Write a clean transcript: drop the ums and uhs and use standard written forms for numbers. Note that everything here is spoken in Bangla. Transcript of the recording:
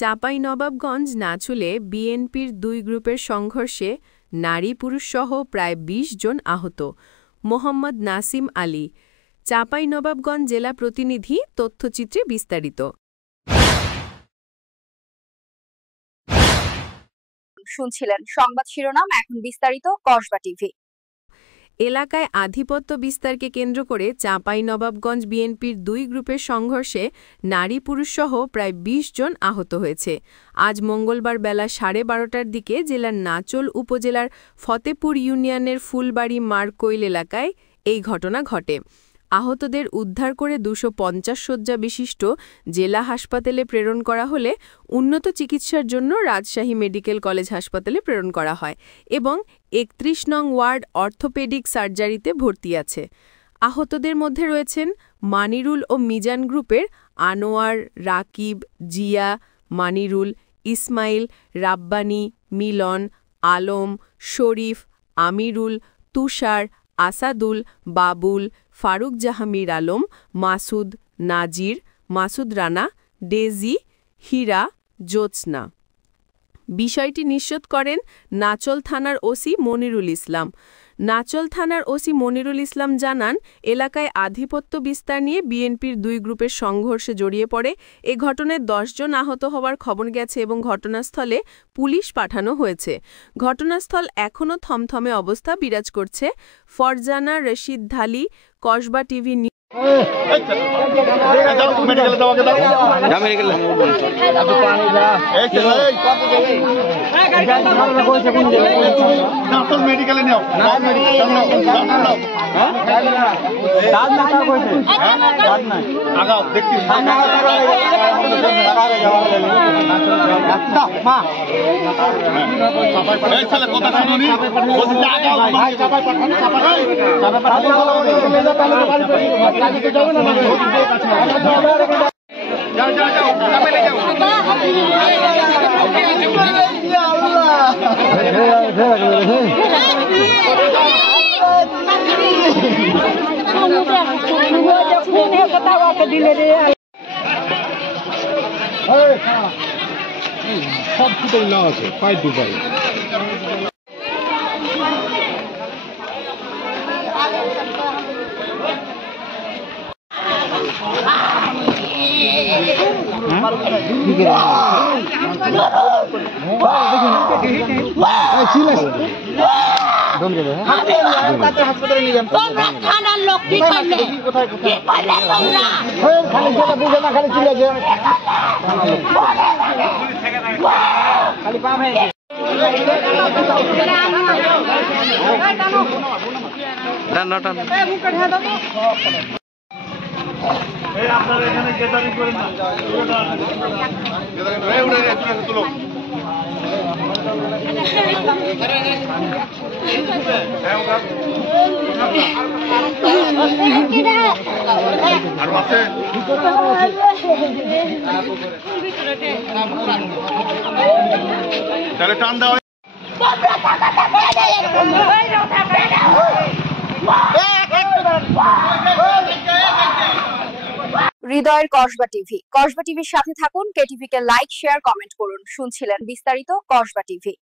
চাঁপাইনবাবগঞ্জ নাচুলে বিএনপির দুই গ্রুপের সংঘর্ষে নারী পুরুষসহ প্রায় ২০ জন আহত। মোহাম্মদ নাসিম আলী, চাঁপাইনবাবগঞ্জ জেলা প্রতিনিধি। তথ্যচিত্রে বিস্তারিত। শুনছিলেন সংবাদ শিরোনাম, এখন বিস্তারিত। কসবা টিভি। এলাকায় আধিপত্য বিস্তারকে কেন্দ্র করে চাঁপাইনবাবগঞ্জ বিএনপির দুই গ্রুপের সংঘর্ষে নারী পুরুষসহ প্রায় ২০ জন আহত হয়েছে। আজ মঙ্গলবার বেলা 12:30টার দিকে জেলার নাচোল উপজেলার ফতেপুর ইউনিয়নের ফুলবাড়ি মারকৈল এলাকায় এই ঘটনা ঘটে। আহতদের উদ্ধার করে ২৫০ শয্যা বিশিষ্ট জেলা হাসপাতালে প্রেরণ করা হলে উন্নত চিকিৎসার জন্য রাজশাহী মেডিকেল কলেজ হাসপাতালে প্রেরণ করা হয় এবং ৩১ নং ওয়ার্ড অর্থোপেডিক সার্জারিতে ভর্তি আছে। আহতদের মধ্যে রয়েছেন মানিরুল ও মিজান গ্রুপের আনোয়ার, রাকিব, জিয়া, মানিরুল, ইসমাইল, রাব্বানী, মিলন, আলম, শরীফ, আমিরুল, তুষার, আসাদুল, বাবুল, ফারুক জাহামির আলম, মাসুদ, নাজির, মাসুদ রানা, ডেজি, হীরা, জ্যোৎস্না। বিষয়টি নিশ্চিত করেন নাচোল থানার ওসি মনিরুল ইসলাম। নাচোল থানার ওসি মনিরুল ইসলাম জানান, এলাকায় আধিপত্য বিস্তার নিয়ে বিএনপির দুই গ্রুপের সংঘর্ষে জড়িয়ে পড়ে এ ঘটনায় ১০ জন আহত হওয়ার খবর গেছে এবং ঘটনাস্থলে পুলিশ পাঠানো হয়েছে। ঘটনাস্থল এখনও থমথমে অবস্থা বিরাজ করছে। ফরজানা রশিদ ঢালি, কসবা টিভি। সব কিছু আছে পাই দুবাই। আপনারা এখানে গ্যাদারিং করেন না, তাহলে টান দেওয়া। হৃদয়ের কসবা টিভি। কসবা টিভির সাথে থাকুন। কেটিভিকে লাইক, শেয়ার, কমেন্ট করুন। শুনছিলেন বিস্তারিত। কসবা টিভি।